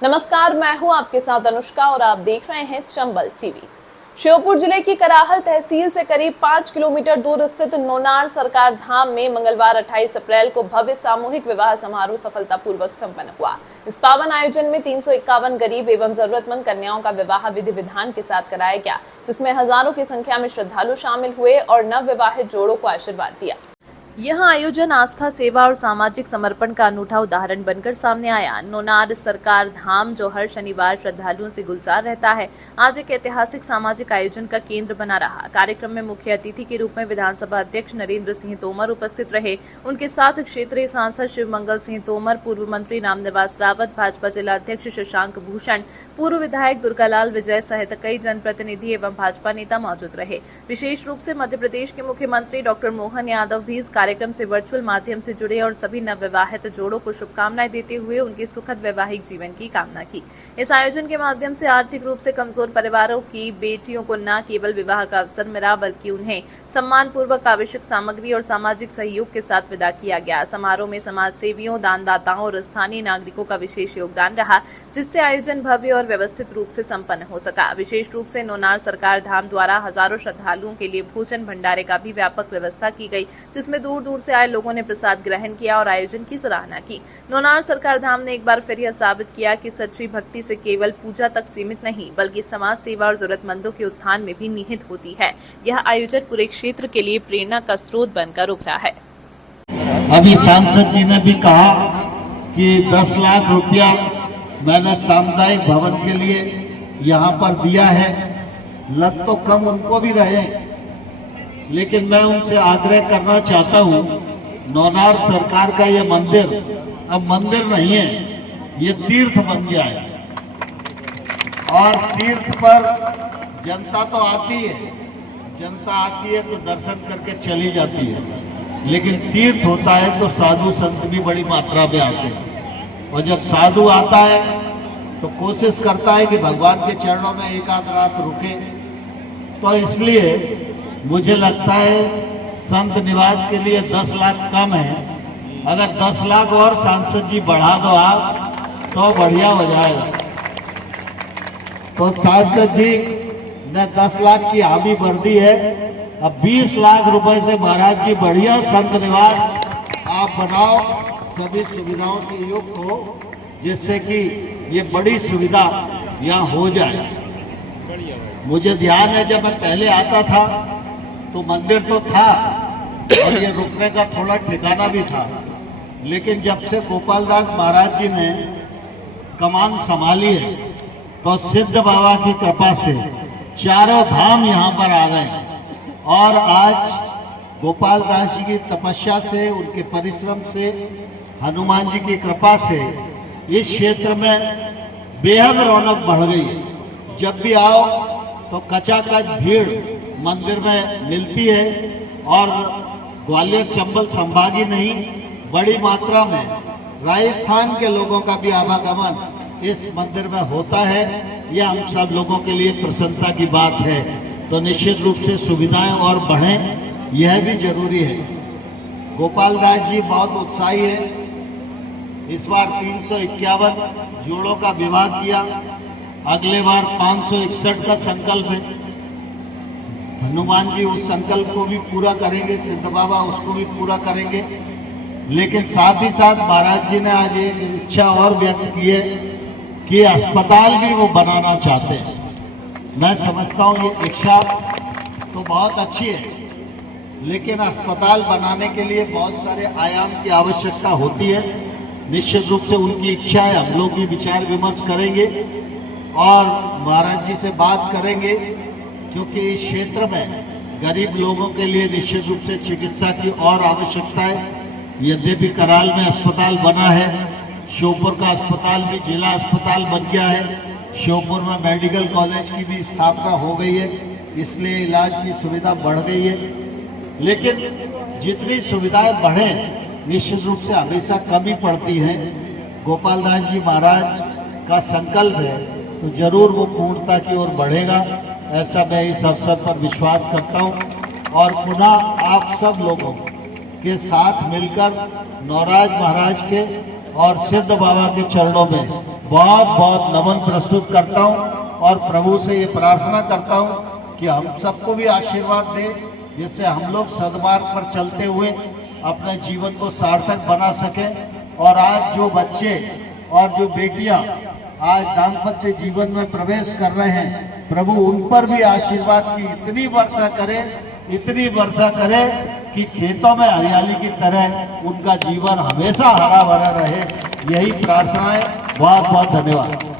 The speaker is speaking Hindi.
नमस्कार, मैं हूं आपके साथ अनुष्का और आप देख रहे हैं चंबल टीवी। श्योपुर जिले की कराहल तहसील से करीब 5 किलोमीटर दूर स्थित नोनार सरकार धाम में मंगलवार 28 अप्रैल को भव्य सामूहिक विवाह समारोह सफलतापूर्वक संपन्न हुआ। इस पावन आयोजन में 351 गरीब एवं जरूरतमंद कन्याओं का विवाह विधि विधान के साथ कराया गया, जिसमें हजारों की संख्या में श्रद्धालु शामिल हुए और नव विवाहित जोड़ों को आशीर्वाद दिया। यह आयोजन आस्था, सेवा और सामाजिक समर्पण का अनूठा उदाहरण बनकर सामने आया। नोनार सरकार धाम, जो हर शनिवार श्रद्धालुओं से गुलजार रहता है, आज एक ऐतिहासिक सामाजिक आयोजन का केंद्र बना रहा। कार्यक्रम में मुख्य अतिथि के रूप में विधानसभा अध्यक्ष नरेंद्र सिंह तोमर उपस्थित रहे। उनके साथ क्षेत्रीय सांसद शिव मंगल सिंह तोमर, पूर्व मंत्री रामनिवास रावत, भाजपा जिला अध्यक्ष शशांक भूषण, पूर्व विधायक दुर्गालाल विजय सहित कई जनप्रतिनिधि एवं भाजपा नेता मौजूद रहे। विशेष रूप से मध्य प्रदेश के मुख्यमंत्री डॉक्टर मोहन यादव भी इस कार्यक्रम से वर्चुअल माध्यम से जुड़े और सभी नवविवाहित जोड़ों को शुभकामनाएं देते हुए उनके सुखद वैवाहिक जीवन की कामना की। इस आयोजन के माध्यम से आर्थिक रूप से कमजोर परिवारों की बेटियों को न केवल विवाह का अवसर मिला, बल्कि उन्हें सम्मान पूर्वक आवश्यक सामग्री और सामाजिक सहयोग के साथ विदा किया गया। समारोह में समाज सेवियों, दानदाताओं और स्थानीय नागरिकों का विशेष योगदान रहा, जिससे आयोजन भव्य और व्यवस्थित रूप से संपन्न हो सका। विशेष रूप से नोनार सरकार धाम द्वारा हजारों श्रद्धालुओं के लिए भोजन भंडारे का भी व्यापक व्यवस्था की गई, जिसमें दूर दूर से आए लोगों ने प्रसाद ग्रहण किया और आयोजन की सराहना की। नोनार सरकार धाम ने एक बार फिर यह साबित किया कि सच्ची भक्ति से केवल पूजा तक सीमित नहीं, बल्कि समाज सेवा और जरूरतमंदों के उत्थान में भी निहित होती है। यह आयोजन पूरे क्षेत्र के लिए प्रेरणा का स्रोत बनकर उभरा है। अभी सांसद जी ने भी कहा कि 10 लाख रुपया मैंने सामुदायिक भवन के लिए यहाँ पर दिया है। लग तो कम उनको भी रहे, लेकिन मैं उनसे आग्रह करना चाहता हूँ, नोनार सरकार का ये मंदिर अब मंदिर नहीं है, ये तीर्थ बन गया है। और तीर्थ पर जनता तो आती है, तो दर्शन करके चली जाती है, लेकिन तीर्थ होता है तो साधु संत भी बड़ी मात्रा में आते हैं। और जब साधु आता है तो कोशिश करता है कि भगवान के चरणों में एक आध रात रुके। तो इसलिए मुझे लगता है संत निवास के लिए 10 लाख कम है। अगर 10 लाख और सांसद जी बढ़ा दो आप, तो बढ़िया हो जाएगा। तो सांसद जी ने 10 लाख की हामी भर दी है। अब 20 लाख रुपए से महाराज जी बढ़िया संत निवास आप बनाओ, सभी सुविधाओं से युक्त हो, जिससे कि ये बड़ी सुविधा यहाँ हो जाए। मुझे ध्यान है, जब मैं पहले आता था तो मंदिर तो था और ये रुकने का थोड़ा ठिकाना भी था, लेकिन जब से गोपाल दास महाराज जी ने कमान संभाली है, तो सिद्ध बाबा की कृपा से चारों धाम यहाँ पर आ गए। और आज गोपाल दास जी की तपस्या से, उनके परिश्रम से, हनुमान जी की कृपा से इस क्षेत्र में बेहद रौनक बढ़ गई है। जब भी आओ तो कचाकच भीड़ मंदिर में मिलती है और ग्वालियर चंबल संभाग ही नहीं, बड़ी मात्रा में राजस्थान के लोगों का भी आवागमन इस मंदिर में होता है। यह हम सब लोगों के लिए प्रसन्नता की बात है। तो निश्चित रूप से सुविधाएं और बढ़ें, यह भी जरूरी है। गोपाल दास जी बहुत उत्साही है। इस बार 351 जोड़ों का विवाह किया, अगले बार 561 का संकल्प है। हनुमान जी उस संकल्प को भी पूरा करेंगे, सिद्ध बाबा उसको भी पूरा करेंगे। लेकिन साथ ही साथ महाराज जी ने आज एक इच्छा और व्यक्त की है कि अस्पताल भी वो बनाना चाहते हैं। मैं समझता हूँ ये इच्छा तो बहुत अच्छी है, लेकिन अस्पताल बनाने के लिए बहुत सारे आयाम की आवश्यकता होती है। निश्चित रूप से उनकी इच्छा है, हम लोग भी विचार विमर्श करेंगे और महाराज जी से बात करेंगे, क्योंकि इस क्षेत्र में गरीब लोगों के लिए निश्चित रूप से चिकित्सा की और आवश्यकता है। यद्यपि कराल में अस्पताल बना है, श्योपुर का अस्पताल भी जिला अस्पताल बन गया है, श्योपुर में मेडिकल कॉलेज की भी स्थापना हो गई है, इसलिए इलाज की सुविधा बढ़ गई है। लेकिन जितनी सुविधाएं बढ़े, निश्चित रूप से हमेशा कमी पड़ती है। गोपाल दास जी महाराज का संकल्प है तो जरूर वो पूर्णता की ओर बढ़ेगा, ऐसा मैं इस अवसर पर विश्वास करता हूँ। और पुनः आप सब लोगों के साथ मिलकर नौराज महाराज के और सिद्ध बाबा के चरणों में बहुत बहुत नमन प्रस्तुत करता हूं और प्रभु से ये प्रार्थना करता हूं कि हम सबको भी आशीर्वाद दे, जिससे हम लोग सद्मार्ग पर चलते हुए अपने जीवन को सार्थक बना सकें। और आज जो बच्चे और जो बेटियां आज दाम्पत्य जीवन में प्रवेश कर रहे हैं, प्रभु उन पर भी आशीर्वाद की इतनी वर्षा करे कि खेतों में हरियाली की तरह उनका जीवन हमेशा हरा भरा रहे। यही प्रार्थना है। बहुत बहुत धन्यवाद।